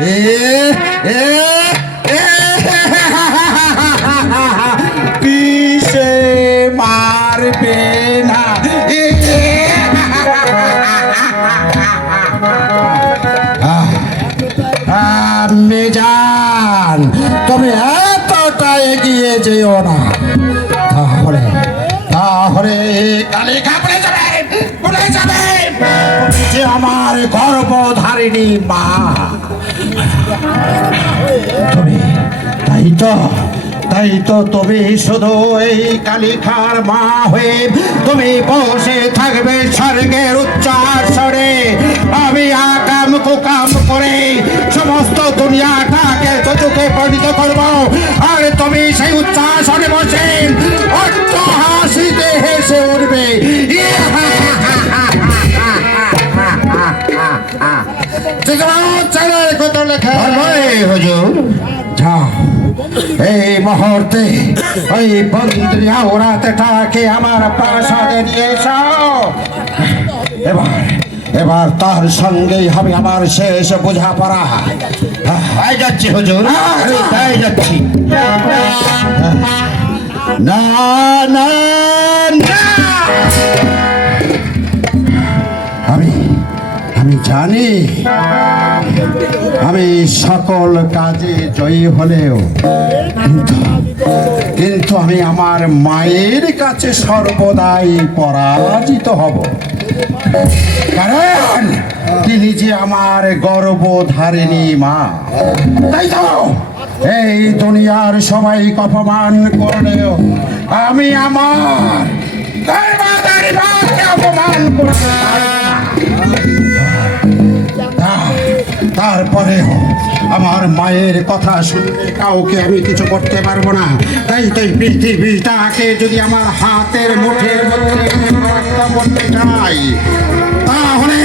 এ এ এ পিছে মারবে না। মেজান, তুমি এতটা এগিয়ে যেও না, তাহলে তাহলে কালি কাপড়ে যাবে, ভুলে যাবে যে আমার গর্ভধারিণী মা। তুমি তাই তো তুমি শুধু এই কালিকার মা হয়ে তুমি বসে থাকবে স্বর্গের উচ্চাসনে। আমি আকাম কুকাম করে সমস্ত দুনিয়াটাকে চোখে পরিণত করবো, আর তুমি সেই উচ্চাসনে বসে অট্ট হাসিতে হেসে উঠবে। হুজুর, যাও এই মুহূর্তে ওই বন্দি আওরাতটাকে আমার প্রাসাদে নিয়ে এসো। এবার তার সঙ্গেই হবে আমার শেষ বোঝাপড়া। তাই যাচ্ছি হুজুর, তাই যাচ্ছি। না না না, আমি জানি আমি সকল কাজে জয়ী হলেও কিন্তু আমি আমার মায়ের কাছে সর্বদাই পরাজিত হব, কারণ তিনি যে আমার গর্ভধারিণী মা। তাই তো এই দুনিয়ার সবাই অপমান করলেও আমি আমার গর্ভধারিণী মাকে অপমান করতে পারব না। তারপরেও আমার মায়ের কথা শুনলে কাউকে আমি কিছু করতে পারবো না। তাই পৃথিবীটাকে যদি আমার হাতের মুঠের মধ্যে করতে চাই, তাহলে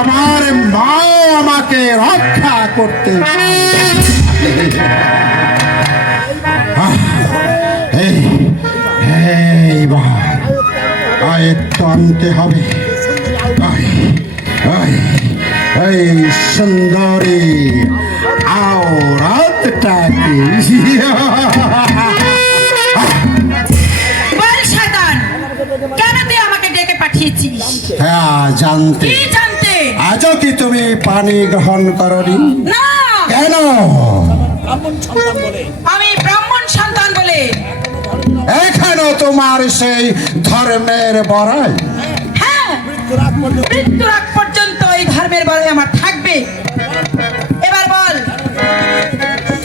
আমার মা আমাকে রক্ষা করতে এইবার আয়ত্ত আনতে হবে। এই সুন্দরী আওরাতটাকে। কেন তুই আমাকে ডেকে পাঠিয়েছিস? হ্যাঁ, জানতে। আজও কি তুমি পানি গ্রহণ করনি? না। কেন? আমি ব্রাহ্মণ সন্তান বলে। এখনো তোমার সেই ধর্মের বড়াই? হ্যাঁ, মৃত্যুর আগ পর্যন্ত এই ধর্মের বড়াই আমার থাকবে। এবার বল,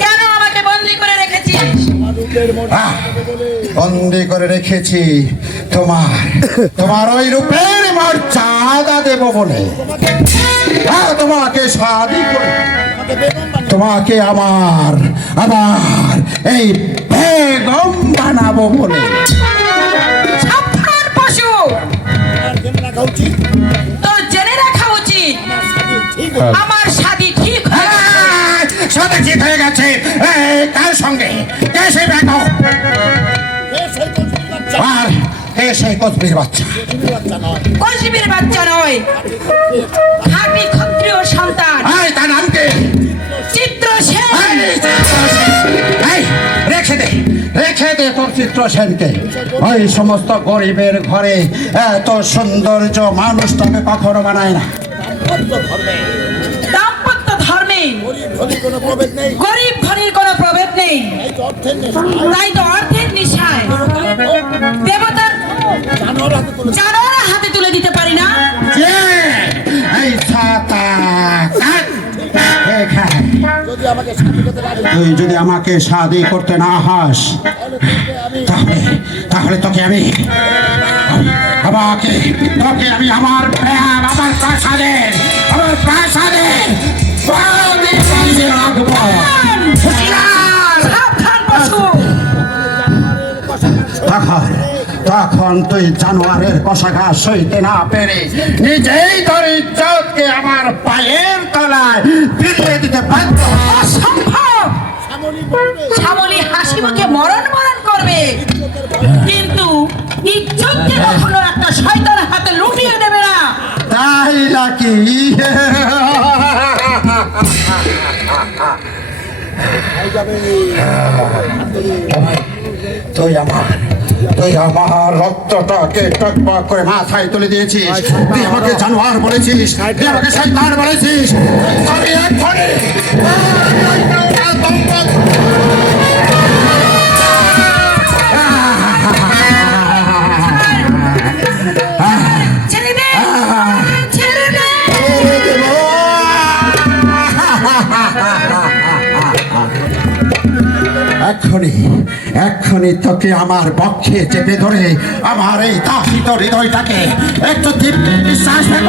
কেন আমাকে বন্দি করে রেখেছিস? বন্দি করে রেখেছি তোমার ওই রূপের মর্যাদা দেব বলে। তোমাকে শাদী করে তোমাকে আমার এই বেগম বানাবো বলে। সাবধান পশু, তোর জেনে রাখা উচিত আমার শাদী ঠিক হয়ে গেছে। কার সঙ্গে? কে সেই বেগম? আর কে সেই কসবির বাচ্চা? কসবির বাচ্চা নয়, খাঁটি ক্ষত্রিয় সন্তান। তার নাম কি? চিত্রসেন। রেখে দে তোর চিত্রসেনকে। ওই সমস্ত গরিবের ঘরে এত সৌন্দর্য মানুষটাকে কখনো বানায় না। দাম্পত্য ধর্মে গরিব ধনীর কোনো প্রভেদ নেই। তাই তো অর্থের নিশায় দেবতার জানোয়ার হাতে তুলে দিতে পারি না। তুই যদি আমাকে শাদী করতে না হাস, তাহলে তোকে আমি আমার প্রাসাদে রাখবো। তখন তুই জানোয়ারের কষাঘাত সইতে না পেরে নিজেই তোর ইজ্জতকে আমার পায়ের তলায় ফিরিয়ে দিতে বাধ্য। অসম্ভব! শ্যামলী হাসি মুখে মরণ করবে, কিন্তু ইজ্জতকে কখনো একটা শয়তানের হাতে লুটিয়ে দেবে না। তাই নাকি? তুই আমার রক্তটাকে টকবক করে মাথায় তুলে দিয়েছিস, তুই আমাকে জানোয়ার বলেছিস, তুই আমাকে শয়তান বলেছিস। আমি এক্ষুনি ছেড়ে দে, ছেড়ে দে। এক্ষুনি তোকে আমার পক্ষে চেপে ধরে আমার এই দাসিত হৃদয়টাকে একটু তৃপ্তি নিঃশ্বাস দেব।